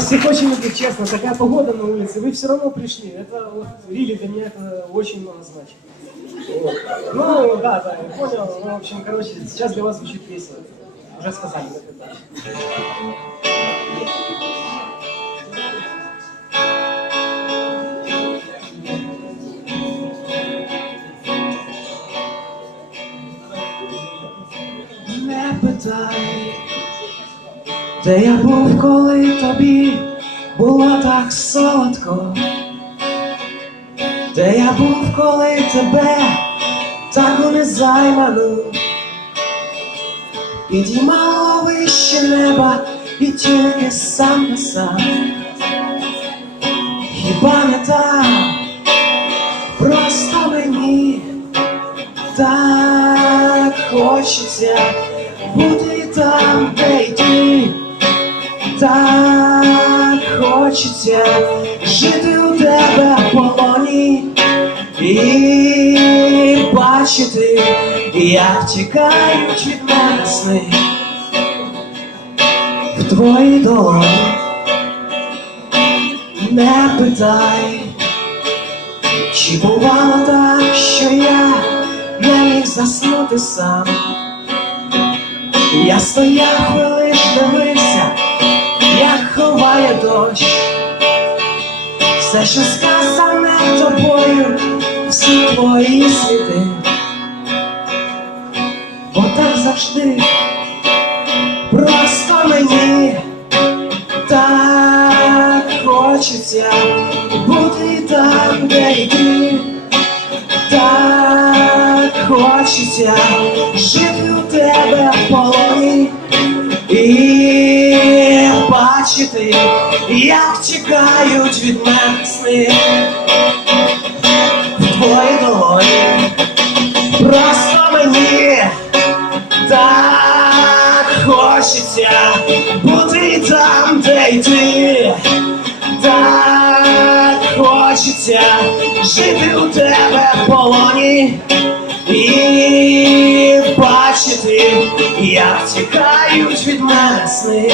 вас всех очень люблю, честно. Такая погода на улице, вы все равно пришли. Это Рили для меня это очень много значит. Ну, да, да, я понял. Ну, в общем, короче, сейчас для вас звучит песня. Уже сказали, как это. Питай, де я був, коли тобі було так солодко, де я був, коли тебе так незайману підіймало вище неба і тільки сам на сам. Хіба не так, просто мені так хочеться бути хочеться жити у тебе в полоні і бачити, як тікають від мене сни в твої долоні. Не питай, чи бувало так, що я не міг заснути сам. Я стояв і лиш як дощ. Все, що сказане тобою, всі твої сліди. Бо так завжди, просто мені так хочеться бути там, де йти. Так хочеться жити у тебе в полоні бачити, як тікають від мене сни в твої долоні. Просто мені так хочеться бути там, де йти. Так хочеться жити у тебе в полоні і бачити, як тікають від мене сни